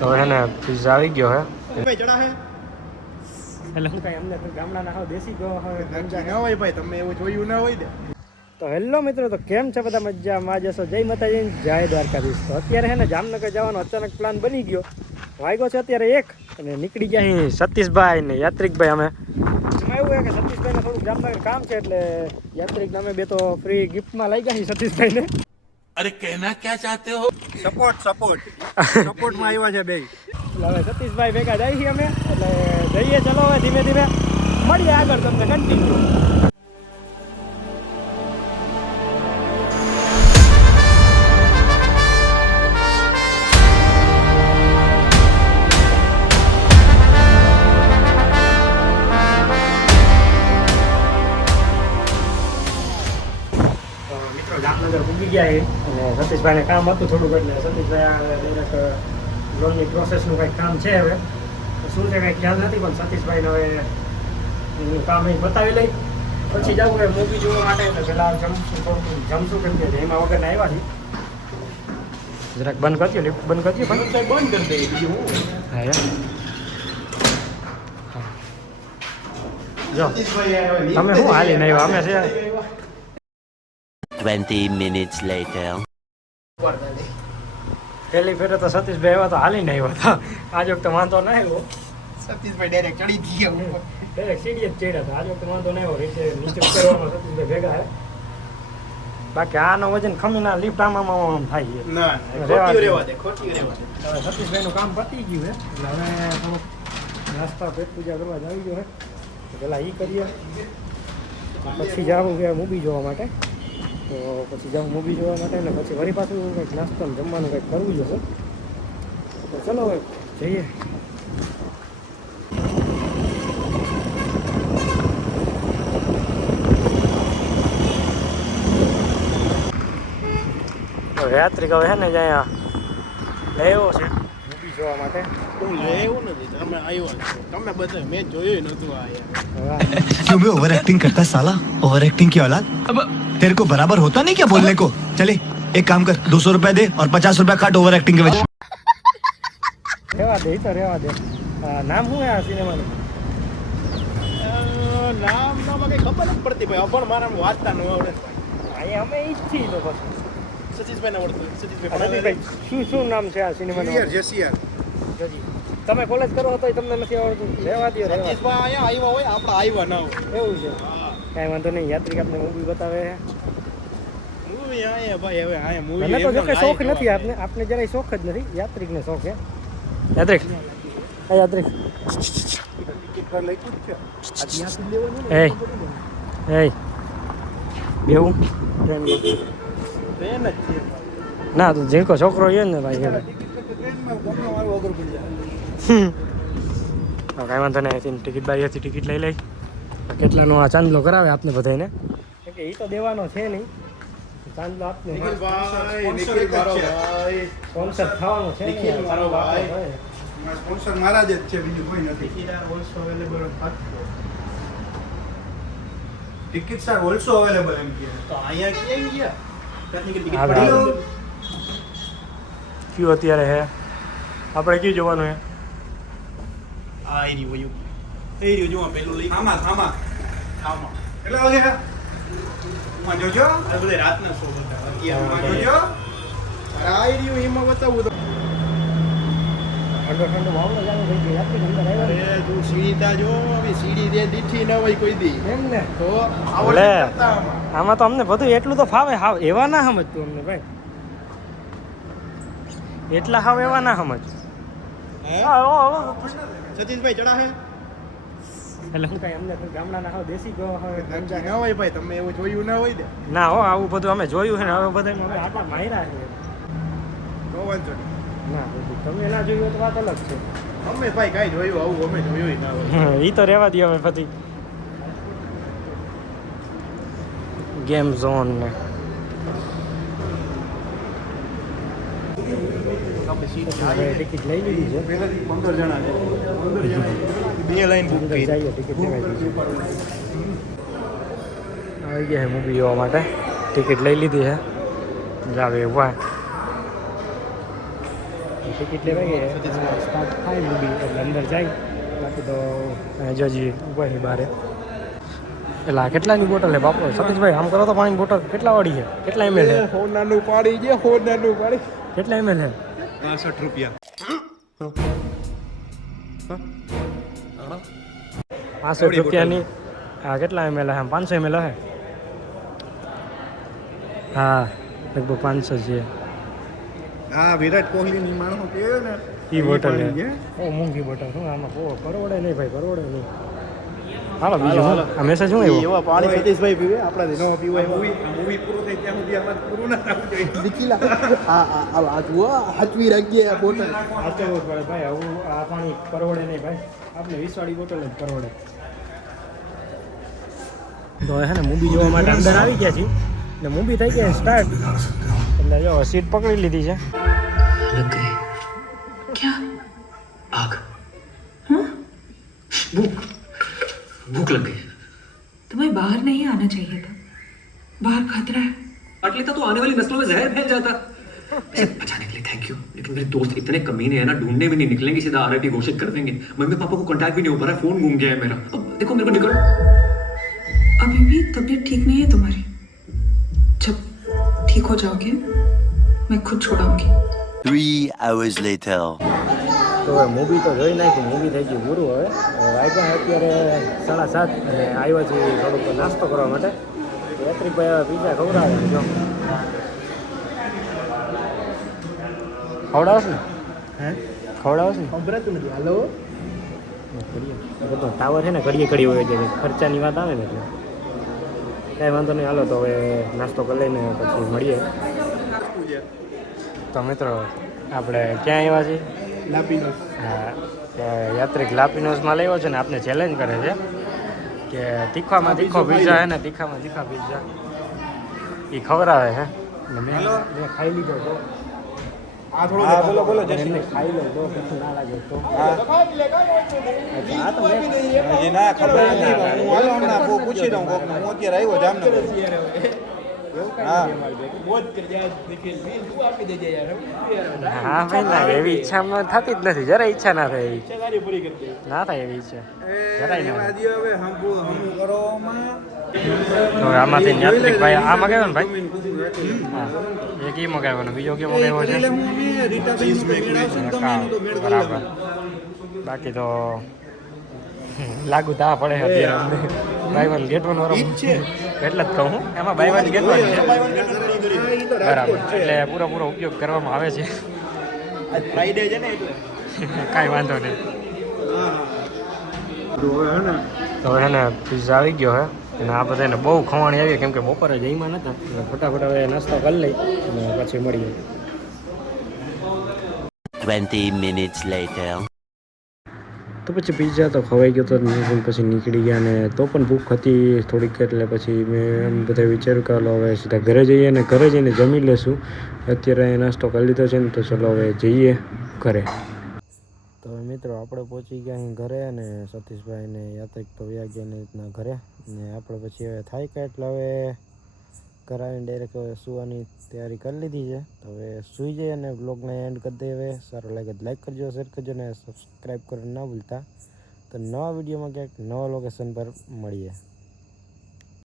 તો હે ને પિઝા આવી ગયો હે ચડા હે એટલે હું કઈ અમને ગામડાના હાવ દેશી ગયો હોય હોય ભાઈ તમે એવું જોયું ના હોય ને. તો હેલો મિત્રો, તો કેમ છે બધા? મજામાં જશો? જય માતાજી, જય દ્વારકાધીશ. તો અત્યારે હે ને જામનગર જવાનો અચાનક પ્લાન બની ગયો. વાગ્યો છે અત્યારે 1 અને નીકળી ગયા અહીં સતીશભાઈ ને યાત્રિકભાઈ. અમે એમાં એવું છે કે સતીશભાઈને થોડુંક જામનગર કામ છે એટલે યાત્રિકને અમે બે તો ફ્રી ગિફ્ટમાં લઈ ગયા છીએ સતીશભાઈને. અરે કહેના ક્યાં ચાહતે હો? સપોર્ટમાં આવ્યા છે બે. એટલે હવે સતીશભાઈ ભેગા જાય છીએ અમે, એટલે જઈએ. ચલો હવે ધીમે ધીમે મળીએ આગળ, તમને કન્ટિન્યુ. જામનગર પૂગી ગયા અને સતીશભાઈને કામ હતું થોડુંક, એટલે સતીશભાઈ ડાયરેક્ટ લોનની પ્રોસેસનું કંઈક કામ છે. હવે શું છે કંઈક ખ્યાલ નથી, પણ સતીશભાઈને હવે એનું કામ અહીં બતાવી લઈ પછી જવું હોય મૂવી જોવા માટે. એટલે પહેલાં જમશું કેમ કે એમાં વગર આવ્યા છીએ. જરાક બંધ કરજો, લિફ્ટ બંધ કરજો. બંધ કરી દઈએ બીજું હું. હા જો તમે શું હાલીને આવ્યા? અમે છે 20 minutes later. પહેલી ફેરે તો સતીશભાઈ આવ્યા તો હાલીને આવ્યા હતા. આજ વખતે વાંધો ના આવ્યો. સતીશભાઈ ડાયરેક્ટ ચડી ગયા. ડાયરેક્ટ સીડી જ ચડ્યા હતા. આજ વખતે વાંધો ના આવ્યો. રીતે નીચે ઉતરવામાં સતીશભાઈ ભેગા હે. બાકી આનો વજન ખમીના લિફ્ટ આમ થાય છે. ના રેવા દે. હવે સતીશભાઈનું કામ પતી ગયું છે એટલે હવે થોડુંક નાસ્તા પેટ પૂજા કરવા જ આવી ગયો છે. પહેલાં એ કરીએ, પછી જવું છે મૂવી જોવા માટે. તો પછી જાઉં મૂવી જોવા માટે ને પછી વળી પાછું કંઈક નાસ્તો જમવાનું કંઈક કરવું જશે. તો ચલો હવે જઈએ. યાત્રિક હવે છે ને જ્યાં લેવો છે મૂવી જોવા માટે. હું લેવું નથી, તમે આવ્યા છો. તમે બધા મેં જોયું નતું આ યાર. क्यों बे ओवर एक्टिंग करता है साला? ओवर एक्टिंग की औलाद। अब तेरे को बराबर होता नहीं क्या बोलने को? चले एक काम कर, 200 रुपया दे और 50 रुपया काट ओवर एक्टिंग के वजह। રેવા દે, તો રેવા દે. નામ શું આ સિનેમાનું? નામ કઈ ખબર નથી પડતી ભાઈ. અભણ મારા વાંચતા ન આવડે. અહીંયા અમે ઈચ્છી તો પછી સતીશભાઈ ના આવડતું. સતીશભાઈ શું નામ છે આ સિનેમાનું? જેસીઆર. જોજી, તમે કોલેજ કરો તો તમને નથી આવડતું? રહેવા દો. સતીશભાઈ અહીંયા આવ્યા હોય, આપણે આવ્યા ના હોય. એવું છે? કાંઈ વાંધો નહીં. યાત્રિક આપને મૂવી બતાવે. મૂવી આયા ભાઈ. હવે આયા મૂવી મને તો જો કે શોખ નથી. આપને જરાય શોખ જ નથી. યાત્રિકને શોખ છે. યાત્રિક એ બેવું ટ્રેન જ છે. ના તું જીણકો છોકરો છે ને ભાઈ. હવે કાંઈ વાંધો નહીં. ટિકિટ બારી હતી, ટિકિટ લઈ લઈ. કેટલાનો આ ચાંદલો કરાવે આપને બધાને, કેમ કે એ તો દેવાનો છે નહીં. ચાંદલો આપને સ્પોન્સર થવાનો છે. સ્પોન્સર મારા જ છે, બીજું કોઈ નથી. Also available tickets are also available એમ કે. તો અહીંયા ક્યાં ગયા? ત્યાંની ટિકિટ પડી કયું અત્યારે હે? આપણે કયું જોવાનું હે? આ એરી વયું. એરી જો પેલું લઈ. આમાં. કેટલા વાગે હે? માં જોજો. આ બધે રાતના શો બતાવે. અત્યારમાં જોજો. આ એરી એમાં બતાવું તો ઠંડો વાવડો ચાલુ થઈ ગયો. યાત્રિક અંદર આવ્યા. અરે તું સીડી તા જો. હવે સીડી દે દીઠી ન હોય કોઈ દી. એમ ને? તો લે, આમાં તો અમને બધું એટલું તો ફાવે. હાવ એવા ના સમજતું અમને ભાઈ. એટલા હાવ એવા ના સમજ. સતીશભાઈ ચડા હે એટલે હું કઈ અમને ગામડાના હાવ દેશી ગયો હોય ના હોય ભાઈ. તમે એવું જોયું ના હોય ને. ના હો, આવું બધું અમે જોયું છે ને. હવે બધા અમે આટલા માર્યા છે. તો વાંધો નહીં. ના તમે ના જોયું હોય તો વાત અલગ છે. અમે ભાઈ કાંઈ જોયું આવું અમે જોયું ના હોય. એ તો રહેવા દે હવે. પછી ગેમ ઝોન ને ટિકિટ લઈ લીધી છે. પહેલાથી 15 જણા છે. 15 જણા બે લાઈન બુક કરી. જઈએ ટિકિટ લેવાઈ દીધી. આવી ગયા છે મૂવી જોવા માટે. ટિકિટ લઈ લીધી છે. જાવે ઉભા ટિકિટ લેવાઈ ગઈ સ્ટાર્ટ થાય મૂવી એટલે અંદર જાય બાકી તો જોજી ઉભા છે બહાર એટલે આ કેટલાની બોટલ છે બાપુ સતીશભાઈ આમ કરો તો પાણીની બોટલ કેટલા વાળી છે કેટલા ml છે નાનું પાડી છે નાનું પાડી કેટલા ml છે 65 રૂપિયા 65 રૂપિયાની હા કેટલા ml છે 500 ml છે હા લગભગ 500 છે હા વિરાટ કોહલી ની માણસો પીવે ને ઈ બોટલ પાણી છે ઓ મૂંગી બોટલ શું આમાં પરવડે નહીં ભાઈ પરવડે નહીં હાલો બીજું શું આ મેસેજ શું આવ્યો એવા પાણી સતીશભાઈ પીવે આપણાથી ન પીવાય મૂવી પૂરો થાય ત્યાં સુધી આમાં પૂરું ના થવું જોઈએ દીકીલા આ જુઓ હાચવી રાખીએ આ બોટલ સાચવવું પડે ભાઈ આવું આ પાણી પરવડે નહીં ભાઈ આપણે 20 વાળી બોટલ જ પરવડે તો હે ને મૂવી જોવા માટે અંદર આવી ગયા છીએ ને મૂવી થઈ ગઈ સ્ટાર્ટ એટલે જો સીટ પકડી લીધી છે लग गए क्या आग हाँ भूख भूख लग गई तुम्हें बाहर नहीं आना चाहिए था बाहर खतरा है काट लेता तो आने वाली नस्लों में जहर फैल जाता इसे बचाने के लिए थैंक यू लेकिन मेरे दोस्त इतने कमीने हैं ना ढूंढने में नहीं निकलेंगे सीधा आरआईपी घोषित कर देंगे मम्मी पापा को कांटेक्ट भी नहीं हो पा रहा है फोन घूम गया है मेरा अब देखो मेरे को निकल अभी भी तबीयत ठीक नहीं है तुम्हारी जब ठीक हो जाओगे मैं खुद छोड़ाऊंगी 3 hours later. તો હવે મૂવી તો જોઈ નાખ્યું મૂવી થઈ ગયું પૂરું હવે વાગ્યા અત્યારે 7:30 અને આવ્યા છીએ થોડુંક નાસ્તો કરવા માટે યાત્રિકભાઈ પીઝા ખવડાવે જો ખવડાવશ ને હે ખવડાવશ ને સંભળાતું નથી હાલો બધો ટાવર છે ને ઘડીએ હોય છે ખર્ચાની વાત આવે ને એટલે કાંઈ વાંધો નહીં હાલો તો હવે નાસ્તો કરી લઈને પછી મળીએ તો મિત્રો આપણે ક્યાં આવ્યા છીએ લાપીનોસ હા યાત્રિક લાપીનોસમાં લેવો છે ને આપને ચેલેન્જ કરે છે કે તીખામાં તીખો પીઝા હે ને તીખામાં તીખા પીઝા એ ખવડાવે છે ને મેં ખાઈ લીધો તો આ થોડું બોલો એમને ખાઈ લો તો પછી ના લાગે તો એ ના ખબર નથી હું હાલો હમણાં પૂછી દઉં કોક હું અત્યારે આવ્યો જામનગર હા હા ભાઈ ના એવી ઈચ્છામાં થતી જ નથી જરા ઈચ્છા ના થાય એવી ના થાય એવી ઈચ્છા જરાય ના થાય. હવે હમ કરવામાં તો આમાંથી યાત્રિક ભાઈ આ મગાવ્યો ને ભાઈ હા એક એ મગાવ્યો બીજો કે મગાવ્યો છે એટલે હું રીટાબેન નું મેળ આવશે ને તમે એનું તો મેળ કરી બરાબર બાકી તો લાગુ તા પડે અત્યારે અમને બાય વન ગેટ વન વાળો એટલે જ કહું એમાં બાય વન ગેટ વન બરાબર એટલે પૂરો ઉપયોગ કરવામાં આવે છે આજ ફ્રાઈડે છે ને એટલે કાંઈ વાંધો નહીં હવે હે ને તો હે ને પીઝા આવી ગયો હે અને આ બધાને બહુ ખવાણી આવી કેમ કે બપોરે જઈમાં નતા એટલે ફટાફટ હવે નાસ્તો કરી લઈ અને પછી મળીએ 20 minutes later. તો પછી પિઝા તો ખવાઈ ગયો તો પછી નીકળી ગયા ને તો પણ ભૂખ હતી થોડીક એટલે પછી મેં એમ બધા વિચાર્યું કે હાલો હવે સીધા ઘરે જઈએ અને ઘરે જઈને જમી લેશું અત્યારે નાસ્તો કરી લીધો છે ને તો ચલો હવે જઈએ ઘરે તો મિત્રો આપણે પહોંચી ગયા અહીં ઘરે અને સતીશભાઈને યાત્રિક તો વ્યા ગયા ને રીતના ઘરે ને આપણે પછી હવે થાય કે એટલે હવે ઘરે આવીને ડાયરેક્ટ હવે સુવાની તૈયારી કરી લીધી છે તો હવે સૂઈ જઈએ અને બ્લોગને એન્ડ કરી દઈએ હવે સારો લાગે તો લાઈક કરજો શેર કરજો અને સબસ્ક્રાઈબ કરવાનું ના ભૂલતા તો નવા વિડીયોમાં ક્યાંક નવા લોકેશન પર મળીએ.